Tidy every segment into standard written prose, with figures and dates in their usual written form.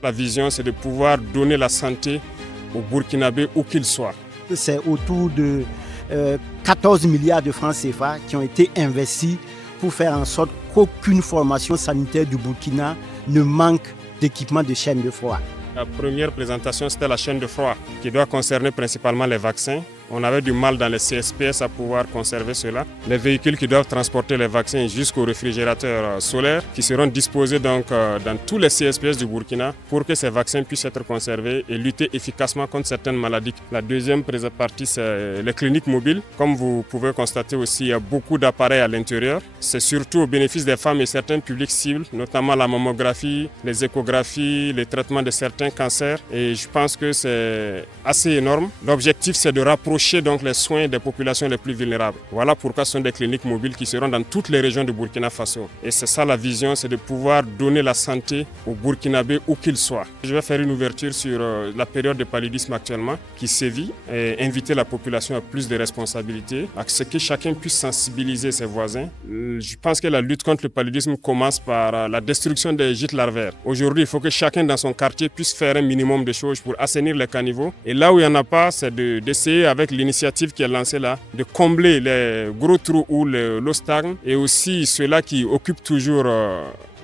La vision, c'est de pouvoir donner la santé aux Burkinabés où qu'ils soient. C'est autour de 14 milliards de francs CFA qui ont été investis pour faire en sorte qu'aucune formation sanitaire du Burkina ne manque d'équipement de chaîne de froid. La première présentation, c'était la chaîne de froid qui doit concerner principalement les vaccins. On avait du mal dans les CSPS à pouvoir conserver cela. Les véhicules qui doivent transporter les vaccins jusqu'aux réfrigérateurs solaires qui seront disposés donc dans tous les CSPS du Burkina pour que ces vaccins puissent être conservés et lutter efficacement contre certaines maladies. La deuxième partie, c'est les cliniques mobiles. Comme vous pouvez constater aussi, il y a beaucoup d'appareils à l'intérieur. C'est surtout au bénéfice des femmes et certains publics cibles, notamment la mammographie, les échographies, les traitements de certains cancers. Et je pense que c'est assez énorme. L'objectif, c'est de rapprocher donc les soins des populations les plus vulnérables. Voilà pourquoi ce sont des cliniques mobiles qui seront dans toutes les régions du Burkina Faso. Et c'est ça la vision, c'est de pouvoir donner la santé aux Burkinabés où qu'ils soient. Je vais faire une ouverture sur la période de paludisme actuellement qui sévit et inviter la population à plus de responsabilités, à ce que chacun puisse sensibiliser ses voisins. Je pense que la lutte contre le paludisme commence par la destruction des gîtes larvaires. Aujourd'hui, il faut que chacun dans son quartier puisse faire un minimum de choses pour assainir les caniveaux. Et là où il n'y en a pas, c'est d'essayer avec l'initiative qui est lancée là, de combler les gros trous où l'eau stagne et aussi ceux-là qui occupent toujours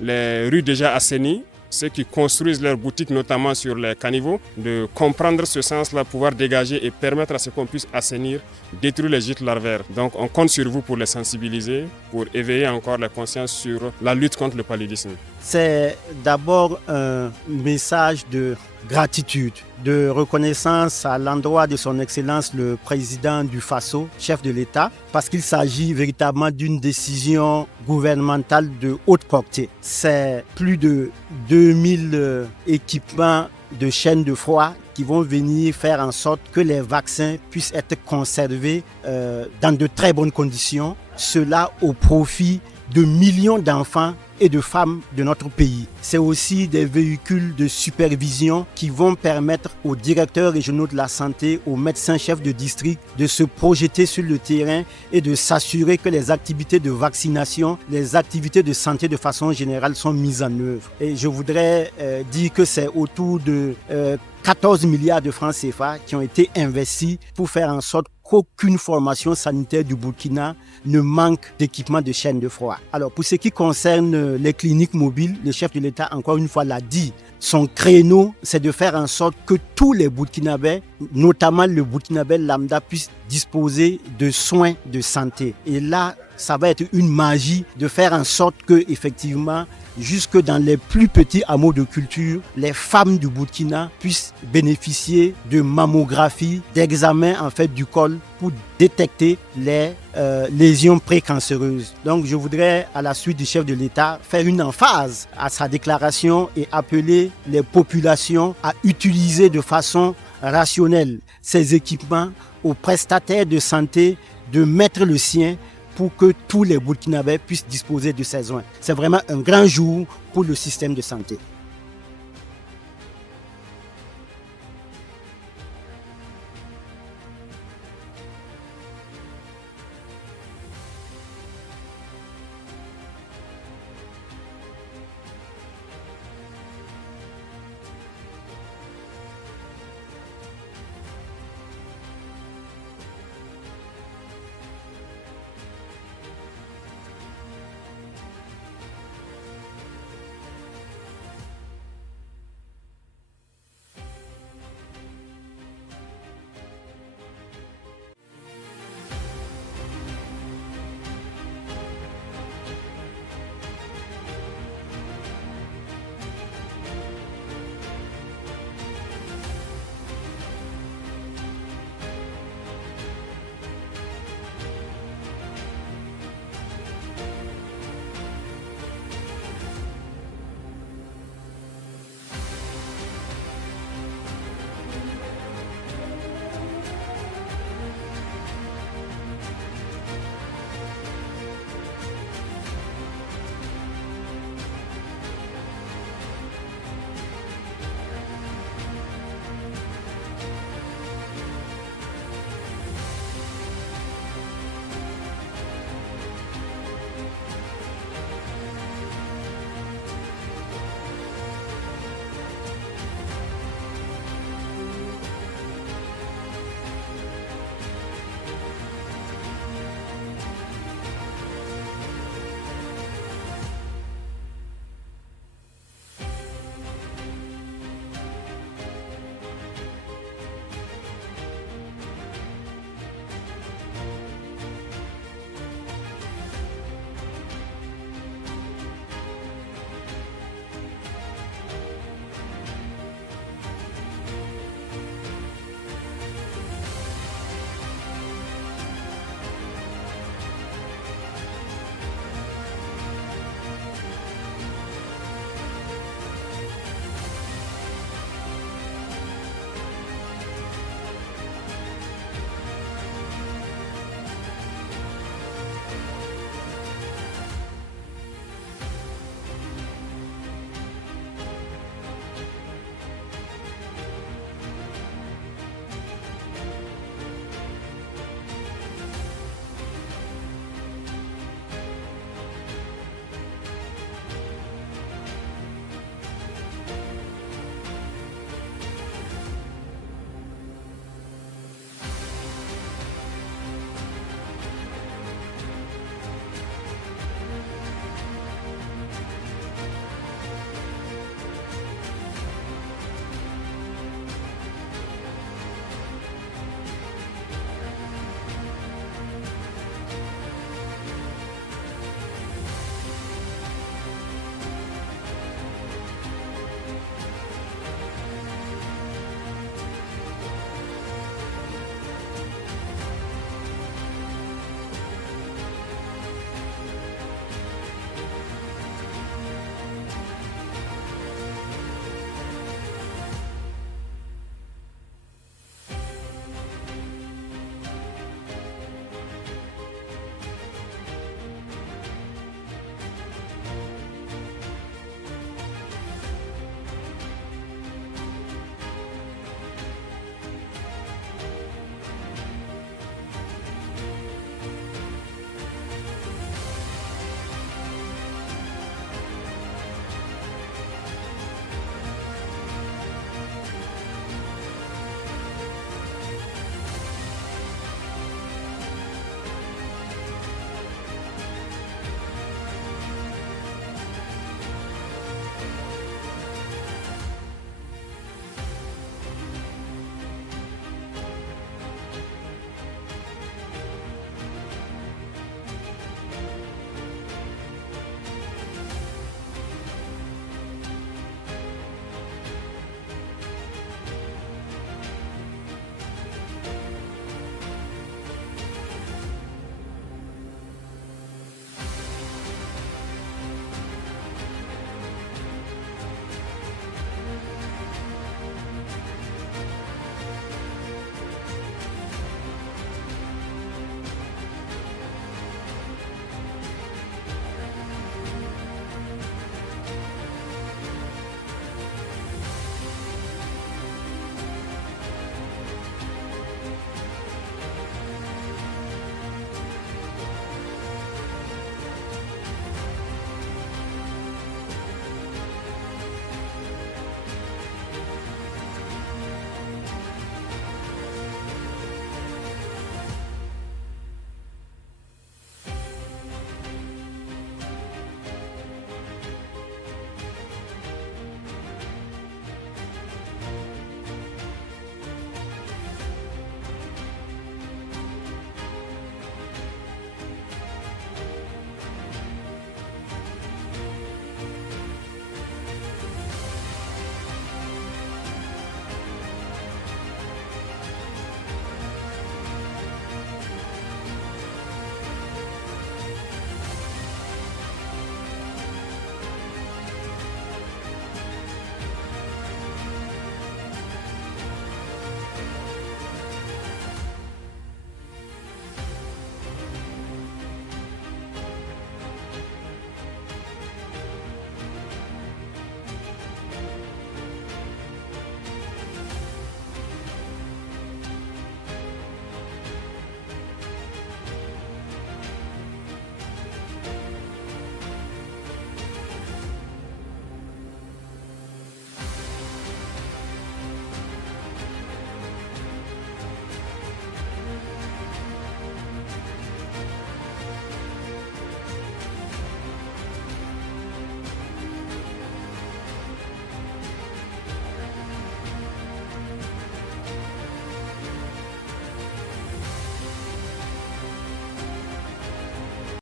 les rues déjà assainies, ceux qui construisent leurs boutiques notamment sur les caniveaux, de comprendre ce sens-là, pouvoir dégager et permettre à ce qu'on puisse assainir, détruire les gîtes larvaires. Donc on compte sur vous pour les sensibiliser, pour éveiller encore la conscience sur la lutte contre le paludisme. C'est d'abord un message de gratitude, de reconnaissance à l'endroit de son Excellence le président du Faso, chef de l'État, parce qu'il s'agit véritablement d'une décision gouvernementale de haute portée. C'est plus de 2000 équipements de chaînes de froid qui vont venir faire en sorte que les vaccins puissent être conservés dans de très bonnes conditions, cela au profit de millions d'enfants et de femmes de notre pays. C'est aussi des véhicules de supervision qui vont permettre aux directeurs régionaux de la santé, aux médecins-chefs de district de se projeter sur le terrain et de s'assurer que les activités de vaccination, les activités de santé de façon générale sont mises en œuvre. Et je voudrais dire que c'est autour de 14 milliards de francs CFA qui ont été investis pour faire en sorte qu'aucune formation sanitaire du Burkina ne manque d'équipement de chaîne de froid. Alors pour ce qui concerne les cliniques mobiles, le chef de l'État encore une fois l'a dit, son créneau c'est de faire en sorte que tous les Burkinabés, notamment le Burkinabé lambda, puissent disposer de soins de santé. Et là, ça va être une magie de faire en sorte que effectivement, jusque dans les plus petits hameaux de culture, les femmes du Burkina puissent bénéficier de mammographie, d'examens en fait du col pour détecter les lésions précancéreuses. Donc je voudrais, à la suite du chef de l'État, faire une emphase à sa déclaration et appeler les populations à utiliser de façon rationnelle ces équipements, aux prestataires de santé de mettre le sien pour que tous les Burkinabés puissent disposer de ces soins. C'est vraiment un grand jour pour le système de santé.